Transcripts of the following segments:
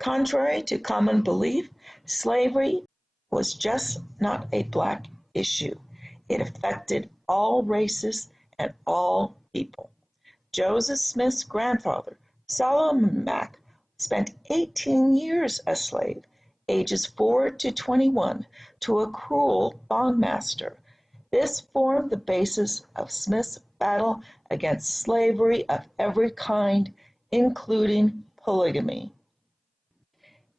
Contrary to common belief, slavery was just not a black issue. It affected all races and all people. Joseph Smith's grandfather, Solomon Mack, spent 18 as a slave, ages 4 to 21, to a cruel bondmaster. This formed the basis of Smith's battle against slavery of every kind, including polygamy.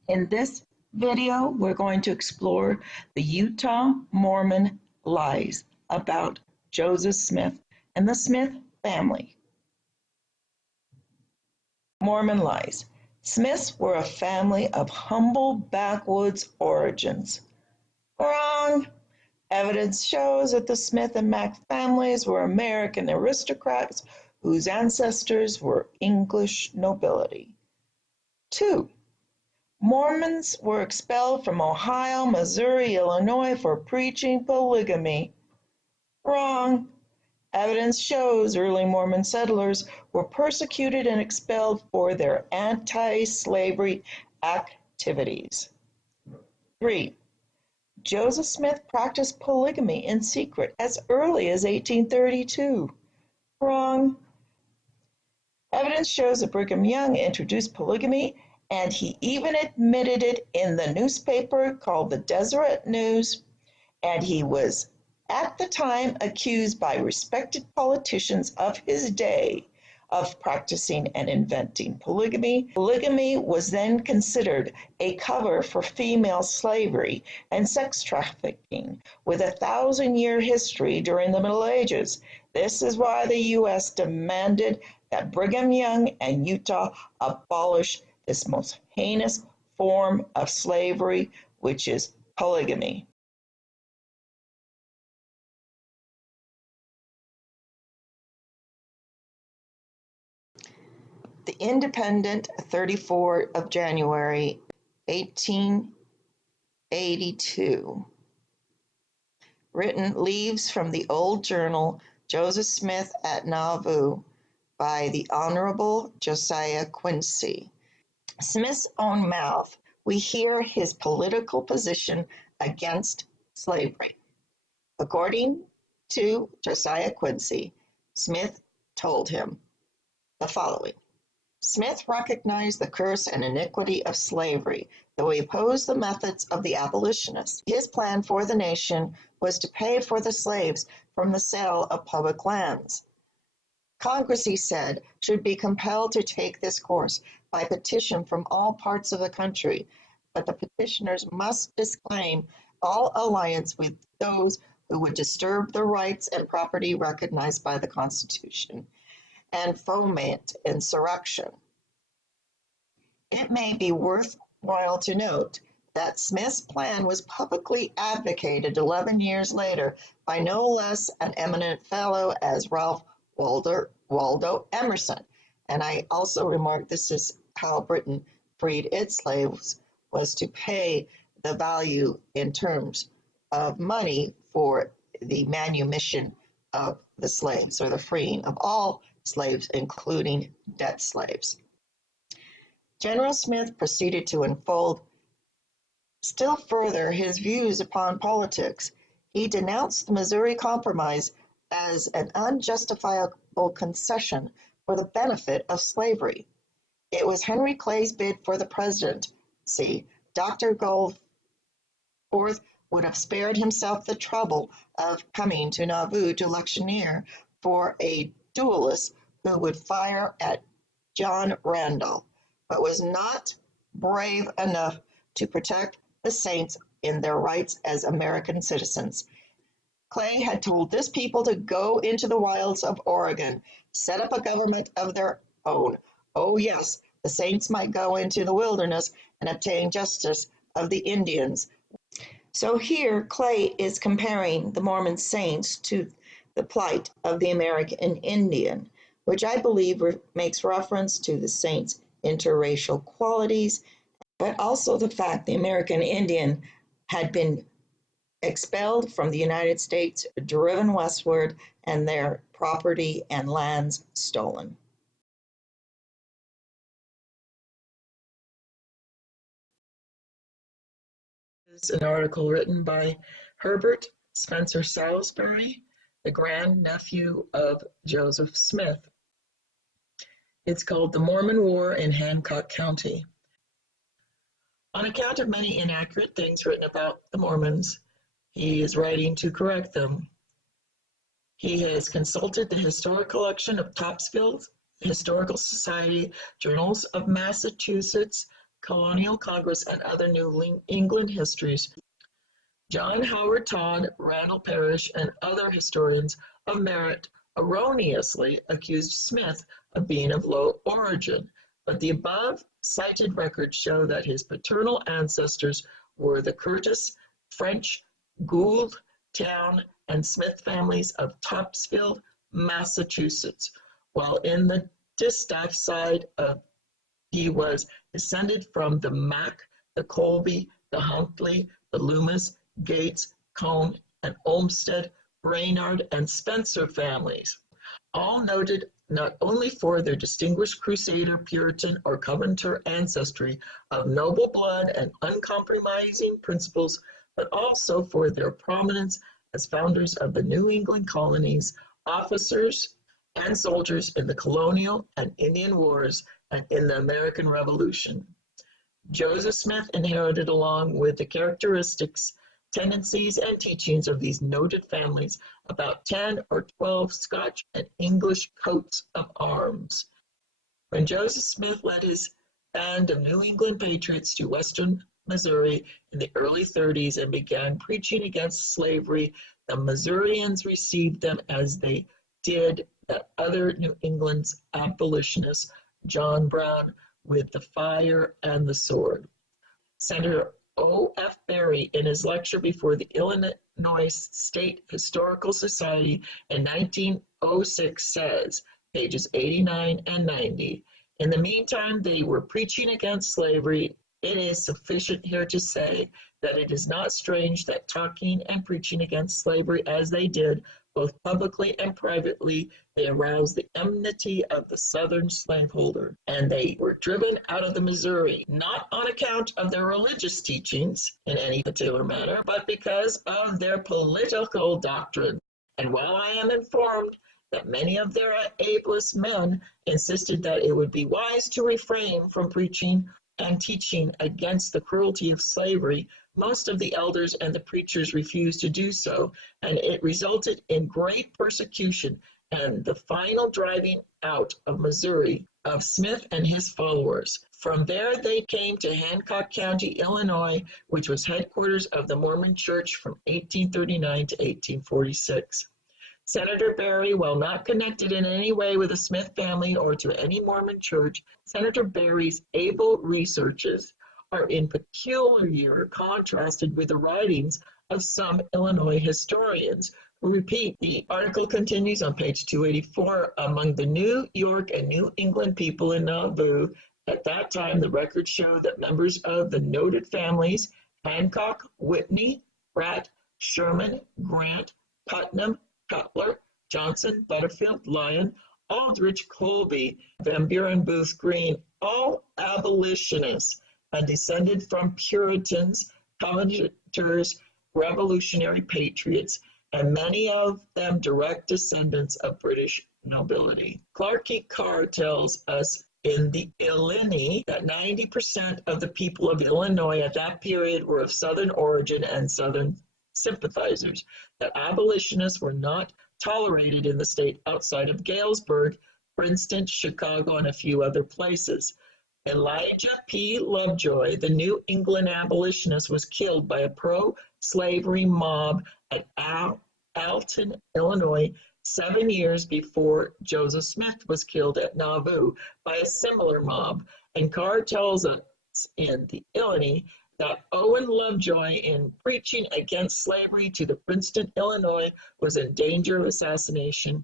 In this video, we're going to explore the Utah Mormon lies about Joseph Smith and the Smith family. Mormon lies. Smiths were a family of humble backwoods origins. Wrong. Evidence shows that the Smith and Mack families were American aristocrats whose ancestors were English nobility. 2. Mormons were expelled from Ohio, Missouri, Illinois for preaching polygamy. Wrong. Evidence shows early Mormon settlers were persecuted and expelled for their anti-slavery activities. 3. Joseph Smith practiced polygamy in secret as early as 1832. Wrong. Evidence shows that Brigham Young introduced polygamy, and he even admitted it in the newspaper called the Deseret News, and he was at the time accused by respected politicians of his day of practicing and inventing polygamy. Polygamy was then considered a cover for female slavery and sex trafficking with a 1,000-year history during the Middle Ages. This is why the U.S. demanded that Brigham Young and Utah abolish this most heinous form of slavery, which is polygamy. The Independent, 34 of January, 1882. Written Leaves from the Old Journal, Joseph Smith at Nauvoo, by the Honorable Josiah Quincy. Smith's own mouth, we hear his political position against slavery. According to Josiah Quincy, Smith told him the following. Smith recognized the curse and iniquity of slavery, though he opposed the methods of the abolitionists. His plan for the nation was to pay for the slaves from the sale of public lands. Congress, he said, should be compelled to take this course by petition from all parts of the country, but the petitioners must disclaim all alliance with those who would disturb the rights and property recognized by the Constitution and foment insurrection. It may be worthwhile to note that Smith's plan was publicly advocated 11 years later by no less an eminent fellow as Ralph Waldo Emerson. And I also remark this is how Britain freed its slaves, was to pay the value in terms of money for the manumission of the slaves, or the freeing of all slaves, including debt slaves. General Smith proceeded to unfold still further his views upon politics. He denounced the Missouri Compromise as an unjustifiable concession for the benefit of slavery. It was Henry Clay's bid for the presidency. Dr. Goforth would have spared himself the trouble of coming to Nauvoo to electioneer for a duelist who would fire at John Randolph, but was not brave enough to protect the saints in their rights as American citizens. Clay had told this people to go into the wilds of Oregon, set up a government of their own. Oh yes, the saints might go into the wilderness and obtain justice of the Indians. So here Clay is comparing the Mormon saints to the plight of the American Indian, which I believe makes reference to the saints' interracial qualities, but also the fact the American Indian had been expelled from the United States, driven westward, and their property and lands stolen. This is an article written by Herbert Spencer Salisbury, the grandnephew of Joseph Smith. It's called The Mormon War in Hancock County. On account of many inaccurate things written about the Mormons, he is writing to correct them. He has consulted the historic collection of Topsfield Historical Society, Journals of Massachusetts, Colonial Congress, and other New England histories. John Howard Todd, Randall Parrish, and other historians of merit erroneously accused Smith of being of low origin, but the above cited records show that his paternal ancestors were the Curtis, French, Gould, Town, and Smith families of Topsfield, Massachusetts, while in the distaff side he was descended from the Mack, the Colby, the Huntley, the Loomis, Gates, Cone, and Olmsted, Brainerd, and Spencer families, all noted not only for their distinguished Crusader, Puritan, or Covenanter ancestry of noble blood and uncompromising principles, but also for their prominence as founders of the New England colonies, officers, and soldiers in the colonial and Indian wars and in the American Revolution. Joseph Smith inherited, along with the characteristics, tendencies, and teachings of these noted families, about 10 or 12 Scotch and English coats of arms. When Joseph Smith led his band of New England patriots to western Missouri in the early 30s and began preaching against slavery, the Missourians received them as they did that other New England's abolitionists, John Brown, with the fire and the sword. Senator O.F. Berry, in his lecture before the Illinois State Historical Society in 1906, says, pages 89 and 90, in the meantime, they were preaching against slavery. It is sufficient here to say that it is not strange that talking and preaching against slavery as they did, both publicly and privately, they aroused the enmity of the Southern slaveholder, and they were driven out of the Missouri, not on account of their religious teachings in any particular manner, but because of their political doctrine. And while I am informed that many of their ablest men insisted that it would be wise to refrain from preaching and teaching against the cruelty of slavery, most of the elders and the preachers refused to do so, and it resulted in great persecution and the final driving out of Missouri of Smith and his followers. From there they came to Hancock County, Illinois, which was headquarters of the Mormon Church from 1839 to 1846. Senator Berry, while not connected in any way with the Smith family or to any Mormon church, Senator Berry's able researches are in peculiar contrasted with the writings of some Illinois historians who repeat. The article continues on page 284. Among the New York and New England people in Nauvoo, at that time, the records show that members of the noted families Hancock, Whitney, Pratt, Sherman, Grant, Putnam, Cutler, Johnson, Butterfield, Lyon, Aldrich, Colby, Van Buren, Booth, Green, all abolitionists, and descended from Puritans, Covenanters, Revolutionary patriots, and many of them direct descendants of British nobility. Clark E. Carr tells us in the Illini that 90% of the people of Illinois at that period were of Southern origin and Southern sympathizers, that abolitionists were not tolerated in the state outside of Galesburg, Princeton, Chicago, and a few other places. Elijah P. Lovejoy, the New England abolitionist, was killed by a pro-slavery mob at Alton, Illinois, 7 years before Joseph Smith was killed at Nauvoo by a similar mob. And Carr tells us in the Illini that Owen Lovejoy, in preaching against slavery to the Princeton, Illinois, was in danger of assassination.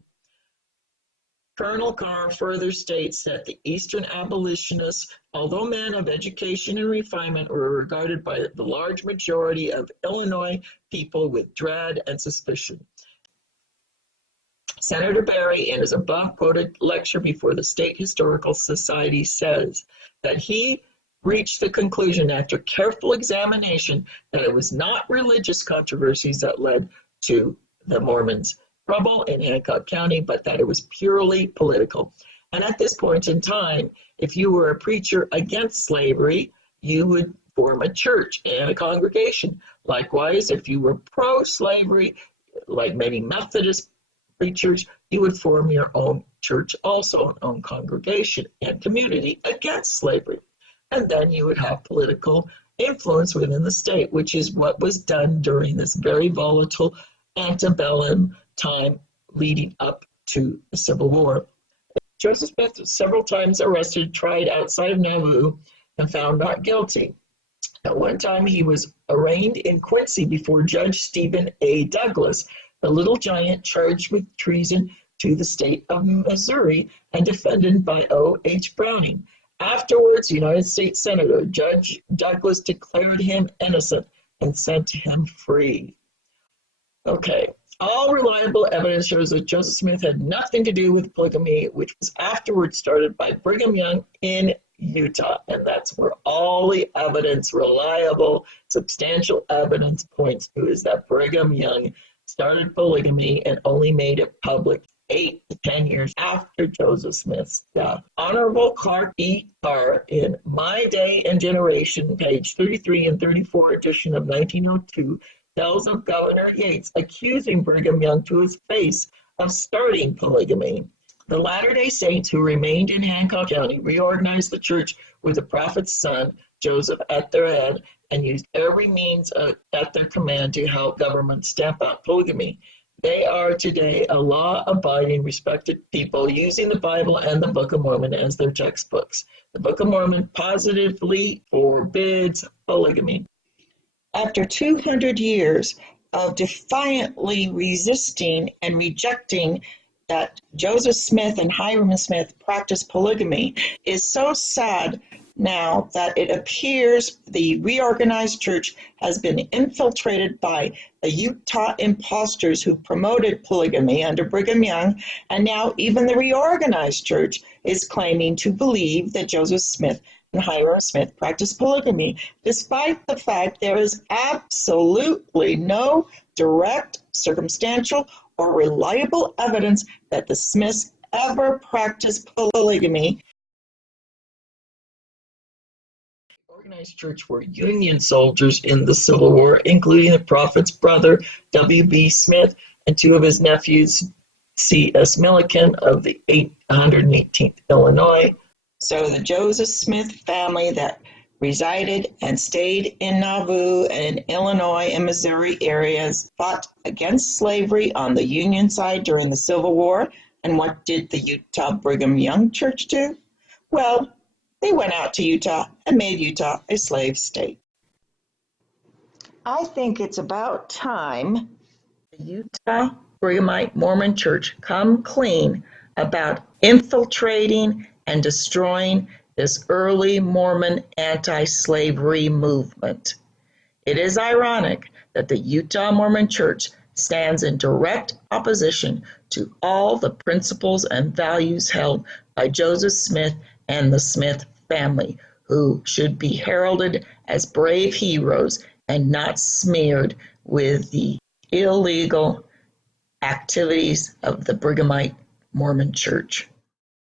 Colonel Carr further states that the Eastern abolitionists, although men of education and refinement, were regarded by the large majority of Illinois people with dread and suspicion. Senator Berry, in his above quoted lecture before the State Historical Society, says that he reached the conclusion after careful examination that it was not religious controversies that led to the Mormons' trouble in Hancock County, but that it was purely political. And at this point in time, if you were a preacher against slavery, you would form a church and a congregation. Likewise, if you were pro-slavery, like many Methodist preachers, you would form your own church, also an own congregation and community against slavery. And then you would have political influence within the state, which is what was done during this very volatile antebellum time leading up to the Civil War. Joseph Smith was several times arrested, tried outside of Nauvoo, and found not guilty. At one time, he was arraigned in Quincy before Judge Stephen A. Douglas, the little giant charged with treason to the state of Missouri and defended by O.H. Browning. Afterwards, United States Senator Judge Douglas declared him innocent and sent him free. Okay, all reliable evidence shows that Joseph Smith had nothing to do with polygamy, which was afterwards started by Brigham Young in Utah. And that's where all the evidence, reliable, substantial evidence points to, is that Brigham Young started polygamy and only made it public 8 to 10 years after Joseph Smith's death. Honorable Clark E. Carr in My Day and Generation, page 33 and 34 edition of 1902, tells of Governor Yates accusing Brigham Young to his face of starting polygamy. The Latter-day Saints who remained in Hancock County reorganized the church with the prophet's son, Joseph, at their head, and used every means at their command to help government stamp out polygamy. They are today a law-abiding, respected people using the Bible and the Book of Mormon as their textbooks. The Book of Mormon positively forbids polygamy. After 200 years of defiantly resisting and rejecting that Joseph Smith and Hiram Smith practiced polygamy, is so sad now that it appears the reorganized church has been infiltrated by the Utah imposters who promoted polygamy under Brigham Young, and now even the reorganized church is claiming to believe that Joseph Smith and Hiram Smith practiced polygamy, despite the fact there is absolutely no direct, circumstantial, or reliable evidence that the Smiths ever practiced polygamy. The organized church were Union soldiers in the Civil War, including the prophet's brother, W.B. Smith, and 2 of his nephews, C.S. Milliken of the 818th Illinois. So the Joseph Smith family that resided and stayed in Nauvoo and Illinois and Missouri areas fought against slavery on the Union side during the Civil War. And what did the Utah Brigham Young Church do? Well, they went out to Utah and made Utah a slave state. I think it's about time the Utah Brighamite Mormon Church come clean about infiltrating and destroying this early Mormon anti-slavery movement. It is ironic that the Utah Mormon Church stands in direct opposition to all the principles and values held by Joseph Smith and the Smith family, who should be heralded as brave heroes and not smeared with the illegal activities of the Brighamite Mormon Church.